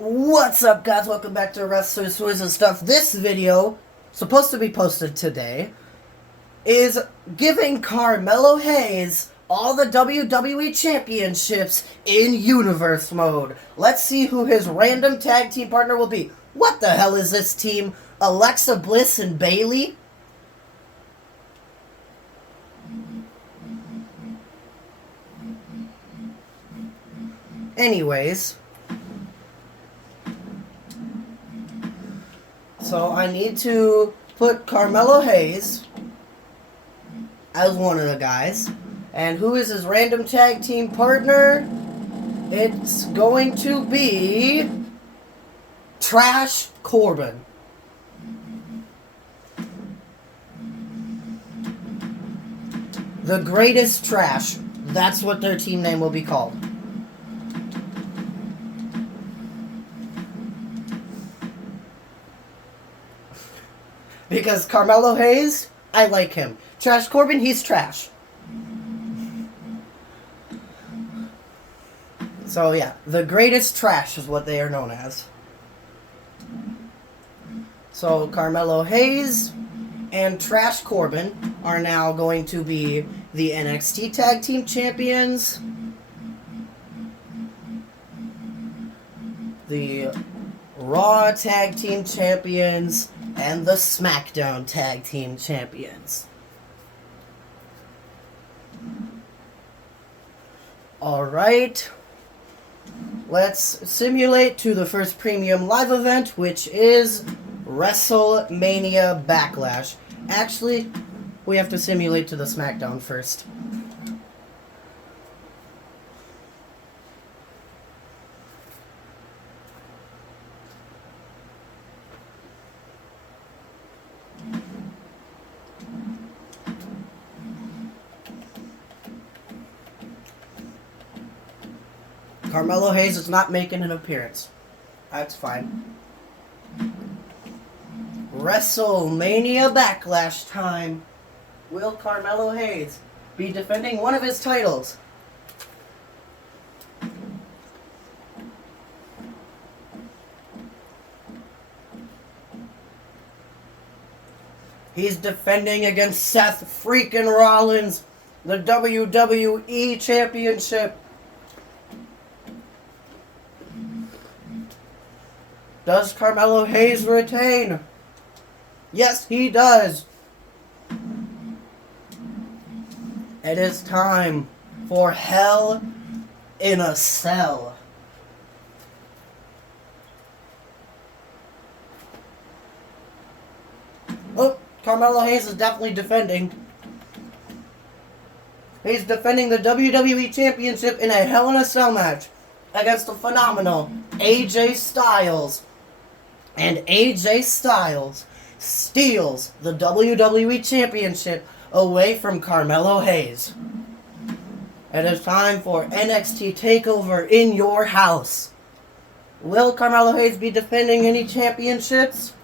What's up, guys? Welcome back to Wrestlers, Toys, and Stuff. This video, supposed to be posted today, is giving Carmelo Hayes all the WWE championships in universe mode. Let's see who his random tag team partner will be. What the hell is this team? Alexa Bliss and Bayley? Anyways, so I need to put Carmelo Hayes as one of the guys. And who is his random tag team partner? It's going to be Trash Corbin. The Greatest Trash. That's what their team name will be called. Because Carmelo Hayes, I like him. Trash Corbin, he's trash. So yeah, the Greatest Trash is what they are known as. So Carmelo Hayes and Trash Corbin are now going to be the NXT Tag Team Champions, the Raw Tag Team Champions, and the SmackDown Tag Team Champions. Alright, let's simulate to the first premium live event, which is WrestleMania Backlash. Actually, we have to simulate to the SmackDown first. Carmelo Hayes is not making an appearance. That's fine. WrestleMania Backlash time. Will Carmelo Hayes be defending one of his titles? He's defending against Seth freaking Rollins, the WWE Championship. Does Carmelo Hayes retain? Yes, he does. It is time for Hell in a Cell. Oh, Carmelo Hayes is definitely defending. He's defending the WWE Championship in a Hell in a Cell match against the phenomenal AJ Styles. And AJ Styles steals the WWE Championship away from Carmelo Hayes. It is time for NXT TakeOver in your house. Will Carmelo Hayes be defending any championships?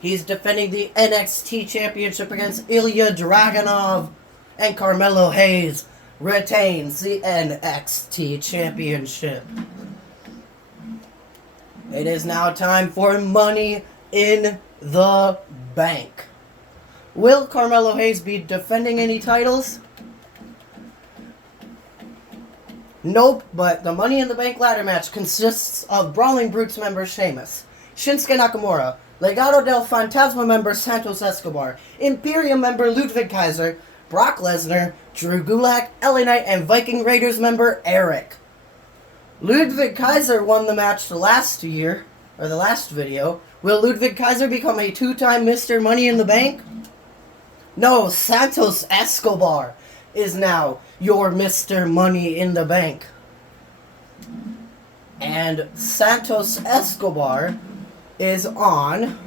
He's defending the NXT Championship against Ilya Dragunov, and Carmelo Hayes retains the NXT Championship. It is now time for Money in the Bank. Will Carmelo Hayes be defending any titles? Nope, but the Money in the Bank ladder match consists of Brawling Brutes member Sheamus, Shinsuke Nakamura, Legado del Fantasma member Santos Escobar, Imperium member Ludwig Kaiser, Brock Lesnar, Drew Gulak, LA Knight, and Viking Raiders member Eric. Ludwig Kaiser won the match the last video. Will Ludwig Kaiser become a two-time Mr. Money in the Bank? No, Santos Escobar is now your Mr. Money in the Bank. And Santos Escobar is on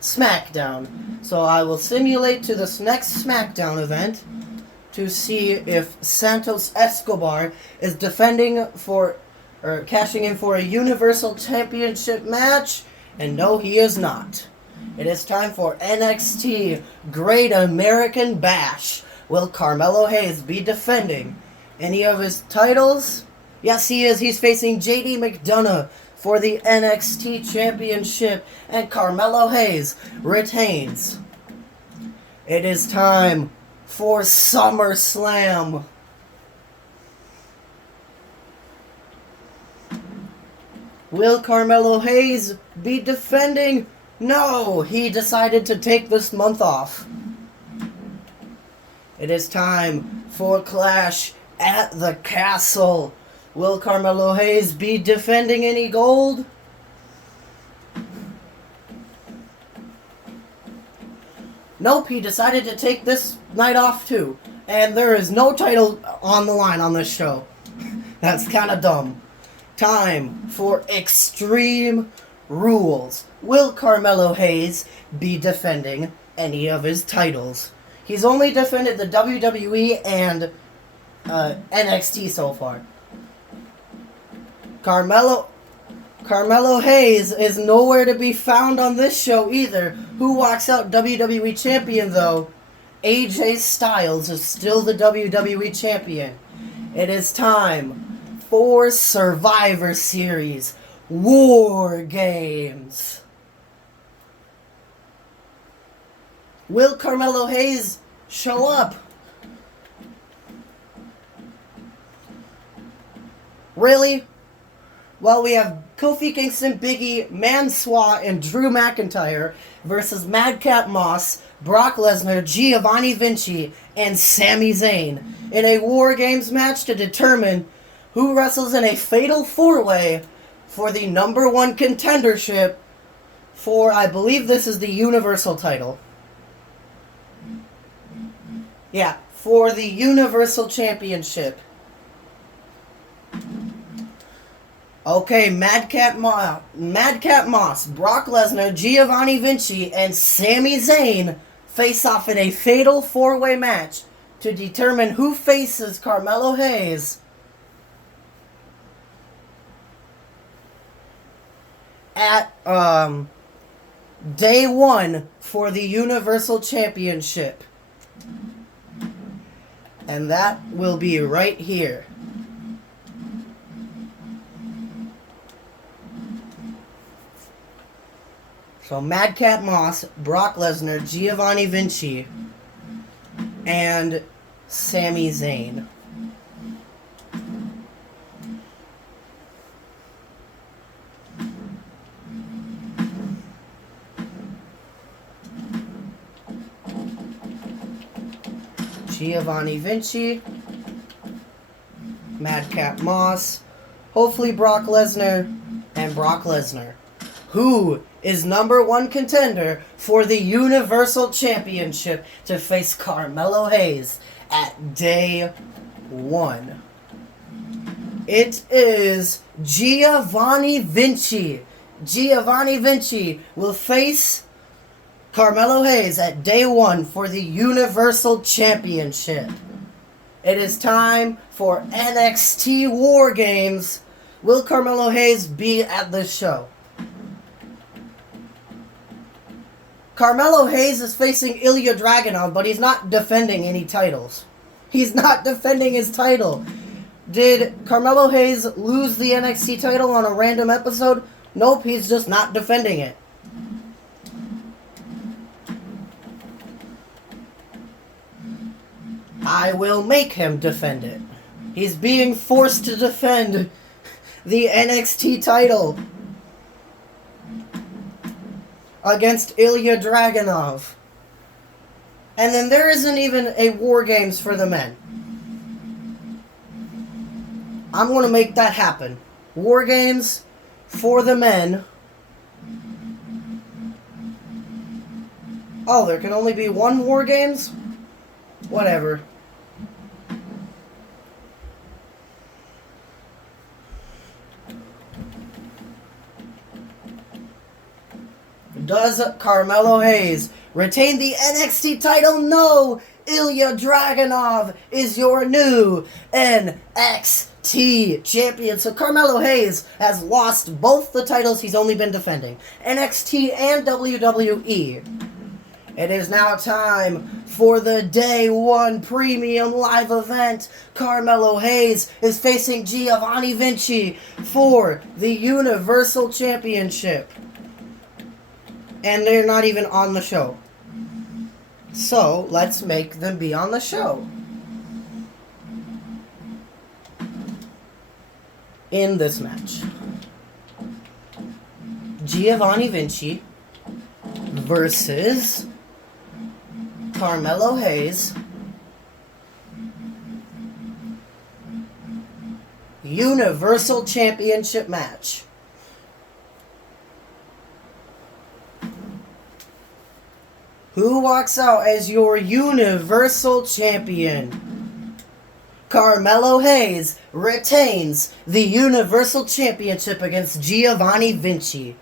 SmackDown. So I will simulate to this next SmackDown event to see if Santos Escobar is defending for, or cashing in for a Universal Championship match, and no, he is not. It is time for NXT Great American Bash. Will Carmelo Hayes be defending any of his titles? Yes, he is. He's facing JD McDonough for the NXT Championship, and Carmelo Hayes retains. It is time for SummerSlam. Will Carmelo Hayes be defending? No, he decided to take this month off. It is time for Clash at the Castle. Will Carmelo Hayes be defending any gold? Nope, he decided to take this night off too. And there is no title on the line on this show. That's kind of dumb. Time for Extreme Rules. Will Carmelo Hayes be defending any of his titles? He's only defended the WWE and NXT so far. Carmelo Hayes is nowhere to be found on this show either. Who walks out WWE champion though? AJ Styles is still the WWE champion. It is time for Survivor Series War Games. Will Carmelo Hayes show up? Really? Well, we have Kofi Kingston, Big E, Mansoor, and Drew McIntyre versus Madcap Moss, Brock Lesnar, Giovanni Vinci, and Sami Zayn in a War Games match to determine who wrestles in a fatal four-way for the #1 contendership for, I believe this is the Universal title. Yeah, for the Universal Championship. Okay, Madcap Moss, Brock Lesnar, Giovanni Vinci, and Sami Zayn face off in a fatal four-way match to determine who faces Carmelo Hayes at day 1 for the Universal Championship. And that will be right here. So Madcap Moss, Brock Lesnar, Giovanni Vinci, and Sami Zayn. Giovanni Vinci, Madcap Moss, hopefully Brock Lesnar, and Brock Lesnar, who is #1 contender for the Universal Championship to face Carmelo Hayes at day 1. It is Giovanni Vinci. Giovanni Vinci will face Carmelo Hayes at day 1 for the Universal Championship. It is time for NXT War Games. Will Carmelo Hayes be at this show? Carmelo Hayes is facing Ilya Dragunov, but he's not defending any titles. He's not defending his title. Did Carmelo Hayes lose the NXT title on a random episode? Nope, he's just not defending it. I will make him defend it. He's being forced to defend the NXT title against Ilya Dragunov. And then there isn't even a War Games for the men. I'm going to make that happen. War Games for the men. Oh, there can only be one War Games? Whatever. Does Carmelo Hayes retain the NXT title? No! Ilya Dragunov is your new NXT champion. So Carmelo Hayes has lost both the titles he's only been defending. NXT and WWE. It is now time for the Day 1 Premium Live event. Carmelo Hayes is facing Giovanni Vinci for the Universal Championship. And they're not even on the show. So, let's make them be on the show. In this match, Giovanni Vinci versus Carmelo Hayes, Universal Championship match. Who walks out as your Universal Champion? Carmelo Hayes retains the Universal Championship against Giovanni Vinci.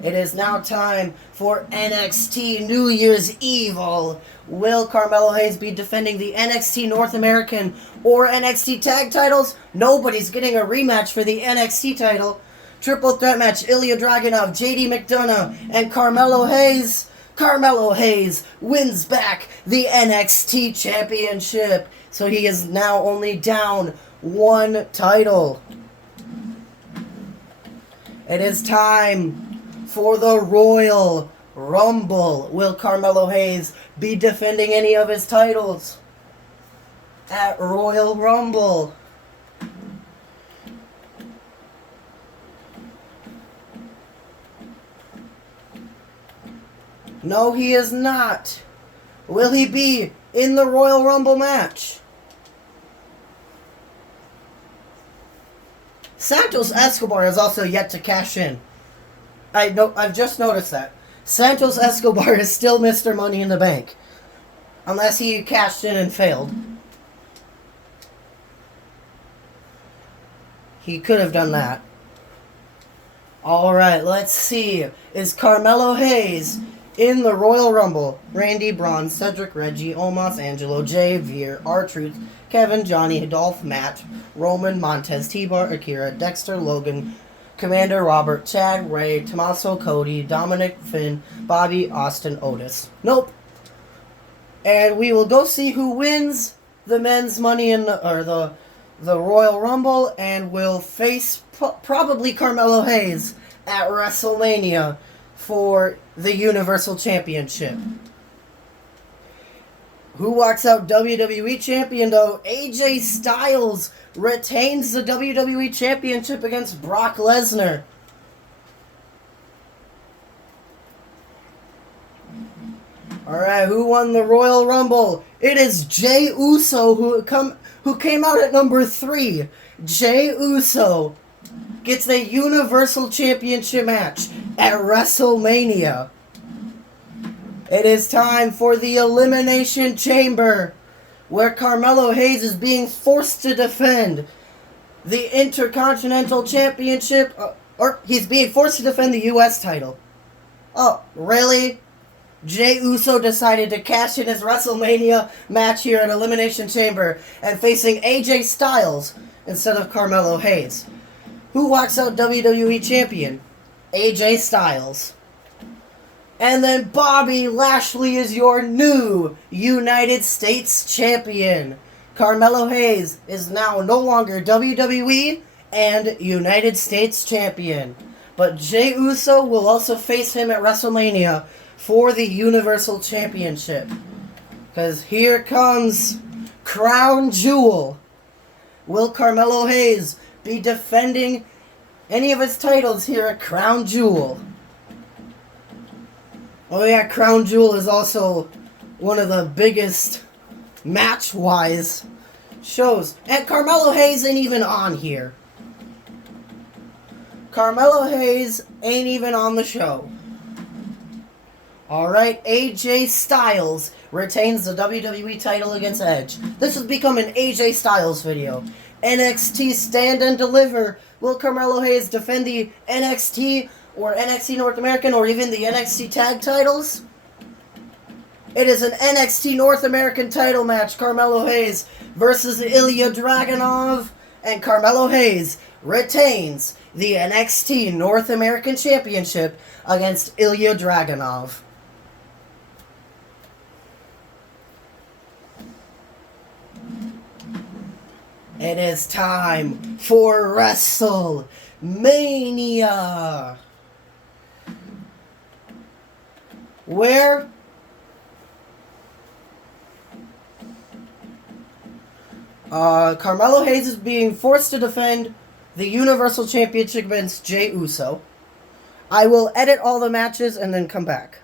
It is now time for NXT New Year's Evil. Will Carmelo Hayes be defending the NXT North American or NXT Tag titles? Nobody's getting a rematch for the NXT title. Triple threat match, Ilya Dragunov, JD McDonough, and Carmelo Hayes. Carmelo Hayes wins back the NXT Championship. So he is now only down one title. It is time for the Royal Rumble. Will Carmelo Hayes be defending any of his titles at Royal Rumble? No, he is not. Will he be in the Royal Rumble match? Santos Escobar is also yet to cash in. I've just noticed that. Santos Escobar is still Mr. Money in the Bank. Unless he cashed in and failed. He could have done that. Alright, let's see. Is Carmelo Hayes in the Royal Rumble? Randy, Braun, Cedric, Reggie, Omos, Angelo, Jay, Veer, R-Truth, Kevin, Johnny, Dolph, Matt, Roman, Montez, T-Bar, Akira, Dexter, Logan, Commander, Robert, Chad, Ray, Tommaso, Cody, Dominic, Finn, Bobby, Austin, Otis. Nope. And we will go see who wins the men's money in the Royal Rumble, and will face probably Carmelo Hayes at WrestleMania for the Universal Championship. Who walks out WWE Champion though? AJ Styles retains the WWE Championship against Brock Lesnar. Alright, who won the Royal Rumble? It is Jey Uso who came out at number 3. Jey Uso gets a Universal Championship match at WrestleMania. It is time for the Elimination Chamber, where Carmelo Hayes is being forced to defend the Intercontinental Championship, or he's being forced to defend the U.S. title. Oh, really? Jey Uso decided to cash in his WrestleMania match here at Elimination Chamber and facing AJ Styles instead of Carmelo Hayes. Who walks out WWE Champion? AJ Styles. And then Bobby Lashley is your new United States Champion. Carmelo Hayes is now no longer WWE and United States Champion. But Jey Uso will also face him at WrestleMania for the Universal Championship. Because here comes Crown Jewel. Will Carmelo Hayes be defending any of his titles here at Crown Jewel? Oh yeah, Crown Jewel is also one of the biggest match-wise shows. And Carmelo Hayes ain't even on here. Carmelo Hayes ain't even on the show. Alright, AJ Styles retains the WWE title against Edge. This has become an AJ Styles video. NXT Stand and Deliver. Will Carmelo Hayes defend the NXT or NXT North American or even the NXT Tag titles? It is an NXT North American title match. Carmelo Hayes versus Ilya Dragunov. And Carmelo Hayes retains the NXT North American Championship against Ilya Dragunov. It is time for WrestleMania, where Carmelo Hayes is being forced to defend the Universal Championship against Jey Uso. I will edit all the matches and then come back.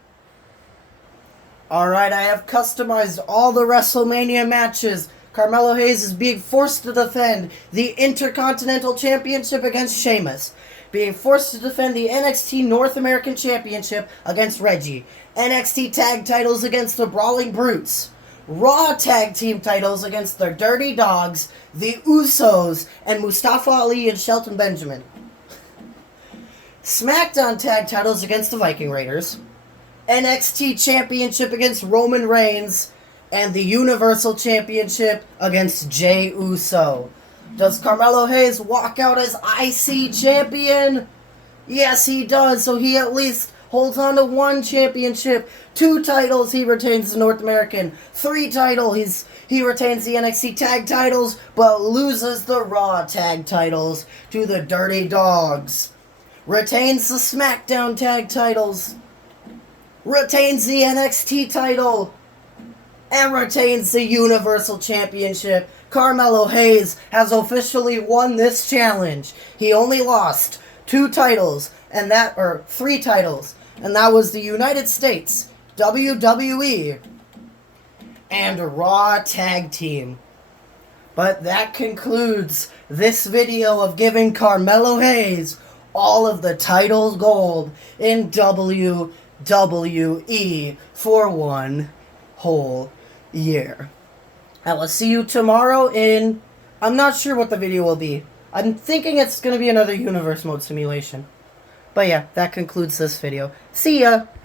Alright, I have customized all the WrestleMania matches. Carmelo Hayes is being forced to defend the Intercontinental Championship against Sheamus. Being forced to defend the NXT North American Championship against Reggie. NXT Tag Titles against the Brawling Brutes. Raw Tag Team titles against the Dirty Dogs, the Usos, and Mustafa Ali and Shelton Benjamin. SmackDown Tag Titles against the Viking Raiders. NXT Championship against Roman Reigns. And the Universal Championship against Jey Uso. Does Carmelo Hayes walk out as IC Champion? Yes, he does. So he at least holds on to 1 championship. 2 titles, he retains the North American. 3 titles, he retains the NXT Tag Titles, but loses the Raw Tag Titles to the Dirty Dogs. Retains the SmackDown Tag Titles. Retains the NXT title. And retains the Universal Championship. Carmelo Hayes has officially won this challenge. He only lost 2 titles, and 3 titles, and that was the United States, WWE, and Raw Tag Team. But that concludes this video of giving Carmelo Hayes all of the title gold in WWE for 1 whole year. I will see you tomorrow in... I'm not sure what the video will be. I'm thinking it's going to be another Universe Mode simulation. But yeah, that concludes this video. See ya!